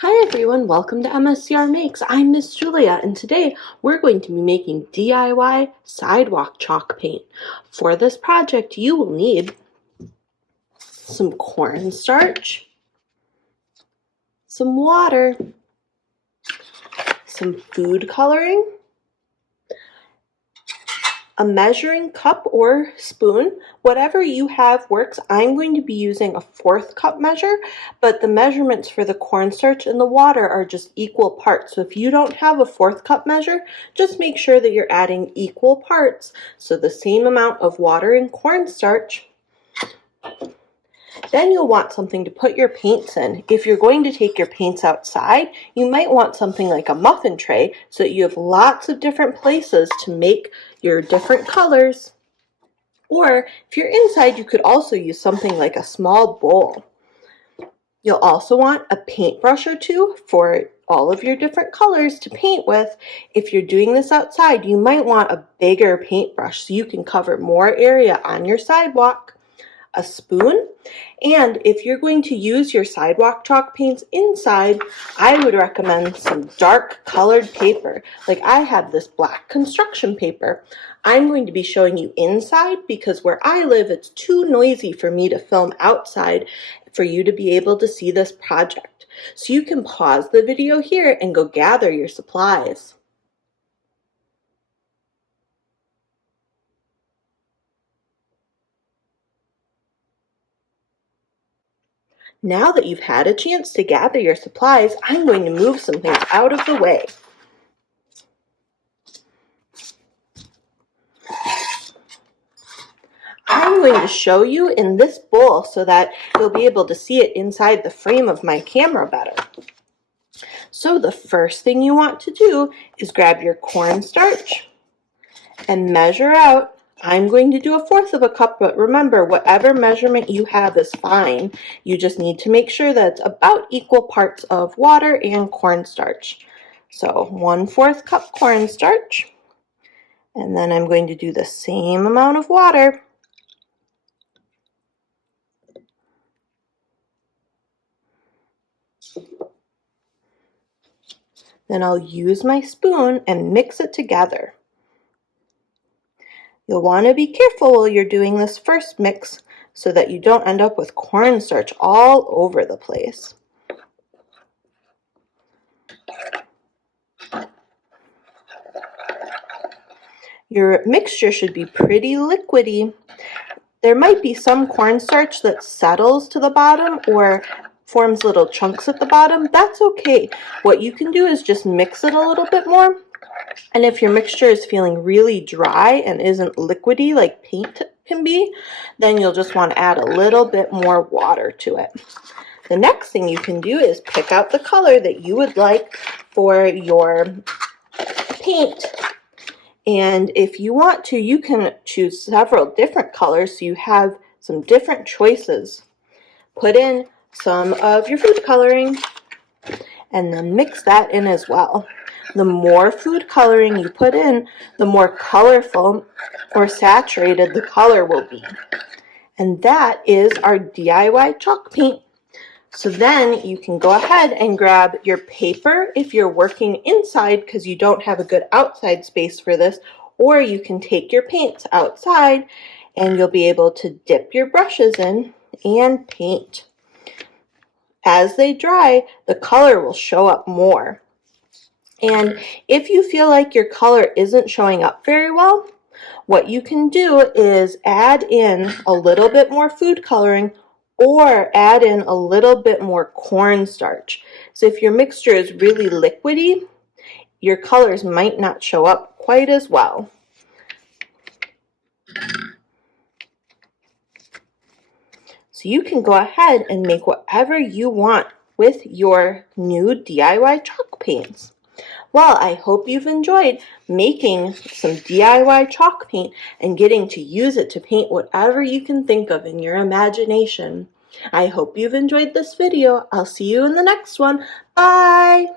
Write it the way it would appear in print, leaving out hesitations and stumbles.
Hi everyone, welcome to MSCR Makes. I'm Miss Julia, and today we're going to be making DIY sidewalk chalk paint. For this project, you will need some cornstarch, some water, some food coloring, a measuring cup or spoon, whatever you have works. I'm going to be using a 1/4 cup measure, but the measurements for the cornstarch and the water are just equal parts. So if you don't have a 1/4 cup measure, just make sure that you're adding equal parts. So the same amount of water and cornstarch. Then you'll want something to put your paints in. If you're going to take your paints outside, you might want something like a muffin tray so that you have lots of different places to make your different colors. Or if you're inside, you could also use something like a small bowl. You'll also want a paintbrush or two for all of your different colors to paint with. If you're doing this outside, you might want a bigger paintbrush so you can cover more area on your sidewalk. A spoon, and if you're going to use your sidewalk chalk paints inside, I would recommend some dark colored paper. Like I have this black construction paper. I'm going to be showing you inside because where I live, it's too noisy for me to film outside for you to be able to see this project. So you can pause the video here and go gather your supplies. Now that you've had a chance to gather your supplies, I'm going to move some things out of the way. I'm going to show you in this bowl so that you'll be able to see it inside the frame of my camera better. So the first thing you want to do is grab your cornstarch and measure out. I'm going to do a 1/4 cup, but remember, whatever measurement you have is fine. You just need to make sure that it's about equal parts of water and cornstarch. So 1/4 cup cornstarch, and then I'm going to do the same amount of water. Then I'll use my spoon and mix it together. You'll want to be careful while you're doing this first mix so that you don't end up with cornstarch all over the place. Your mixture should be pretty liquidy. There might be some cornstarch that settles to the bottom or forms little chunks at the bottom. That's okay. What you can do is just mix it a little bit more. And if your mixture is feeling really dry and isn't liquidy like paint can be, then you'll just want to add a little bit more water to it. The next thing you can do is pick out the color that you would like for your paint. And if you want to, you can choose several different colors so you have some different choices. Put in some of your food coloring and then mix that in as well. The more food coloring you put in, the more colorful or saturated the color will be. And that is our DIY chalk paint. So then you can go ahead and grab your paper if you're working inside because you don't have a good outside space for this, or you can take your paints outside and you'll be able to dip your brushes in and paint. As they dry, the color will show up more. And if you feel like your color isn't showing up very well, what you can do is add in a little bit more food coloring or add in a little bit more cornstarch. So if your mixture is really liquidy, your colors might not show up quite as well. So you can go ahead and make whatever you want with your new DIY chalk paints. Well, I hope you've enjoyed making some DIY chalk paint and getting to use it to paint whatever you can think of in your imagination. I hope you've enjoyed this video. I'll see you in the next one. Bye!